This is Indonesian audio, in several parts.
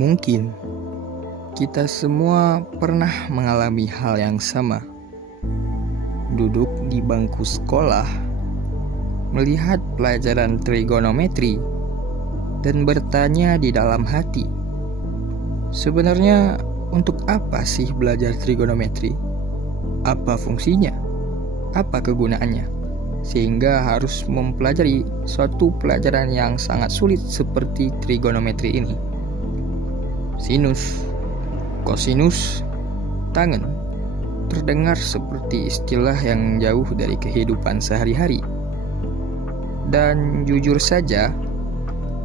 Mungkin kita semua pernah mengalami hal yang sama. Duduk di bangku sekolah, melihat pelajaran trigonometri, dan bertanya di dalam hati, sebenarnya untuk apa sih belajar trigonometri? Apa fungsinya? Apa kegunaannya? Sehingga harus mempelajari suatu pelajaran yang sangat sulit seperti trigonometri ini. Sinus, kosinus, tangen terdengar seperti istilah yang jauh dari kehidupan sehari-hari. Dan jujur saja,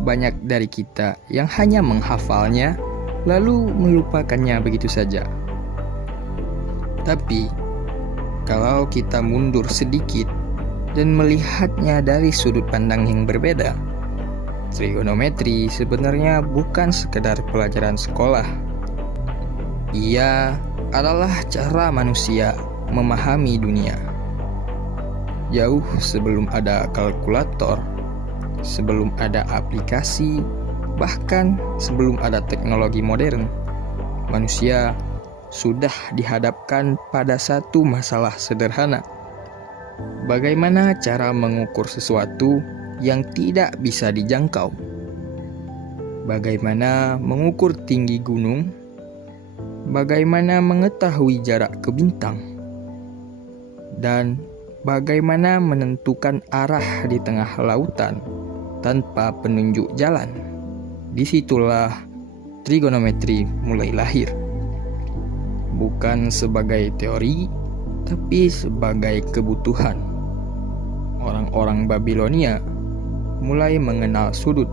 banyak dari kita yang hanya menghafalnya lalu melupakannya begitu saja. Tapi, kalau kita mundur sedikit dan melihatnya dari sudut pandang yang berbeda, trigonometri sebenarnya bukan sekedar pelajaran sekolah. Ia adalah cara manusia memahami dunia. Jauh sebelum ada kalkulator, sebelum ada aplikasi, bahkan sebelum ada teknologi modern, manusia sudah dihadapkan pada satu masalah sederhana. Bagaimana cara mengukur sesuatu yang tidak bisa dijangkau? Bagaimana mengukur tinggi gunung? Bagaimana mengetahui jarak ke bintang? Dan bagaimana menentukan arah di tengah lautan tanpa penunjuk jalan? Disitulah trigonometri mulai lahir. Bukan sebagai teori, tapi sebagai kebutuhan. Orang-orang Babilonia mulai mengenal sudut.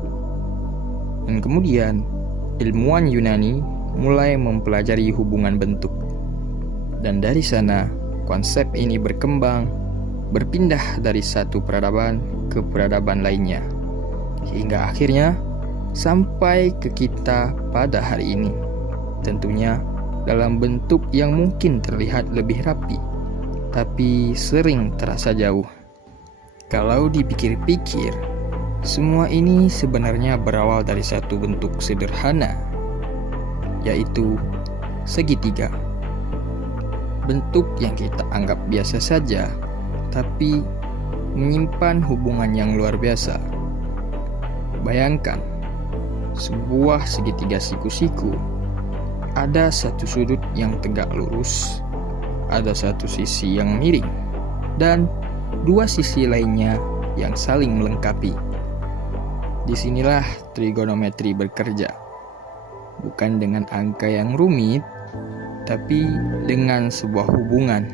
Dan kemudian ilmuwan Yunani mulai mempelajari hubungan bentuk. Dan dari sana konsep ini berkembang, berpindah dari satu peradaban ke peradaban lainnya, hingga akhirnya sampai ke kita pada hari ini. Tentunya dalam bentuk yang mungkin terlihat lebih rapi, tapi sering terasa jauh. Kalau dipikir-pikir, semua ini sebenarnya berawal dari satu bentuk sederhana, yaitu segitiga. Bentuk yang kita anggap biasa saja, tapi menyimpan hubungan yang luar biasa. Bayangkan, sebuah segitiga siku-siku. Ada satu sudut yang tegak lurus, ada satu sisi yang miring, dan dua sisi lainnya yang saling melengkapi. Disinilah trigonometri bekerja. Bukan dengan angka yang rumit, tapi dengan sebuah hubungan.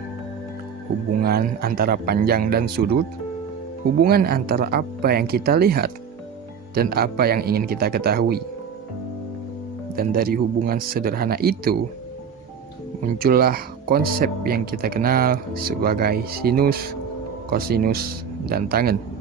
Hubungan antara panjang dan sudut, hubungan antara apa yang kita lihat dan apa yang ingin kita ketahui. Dan dari hubungan sederhana itu, muncullah konsep yang kita kenal sebagai sinus, kosinus, dan tangen.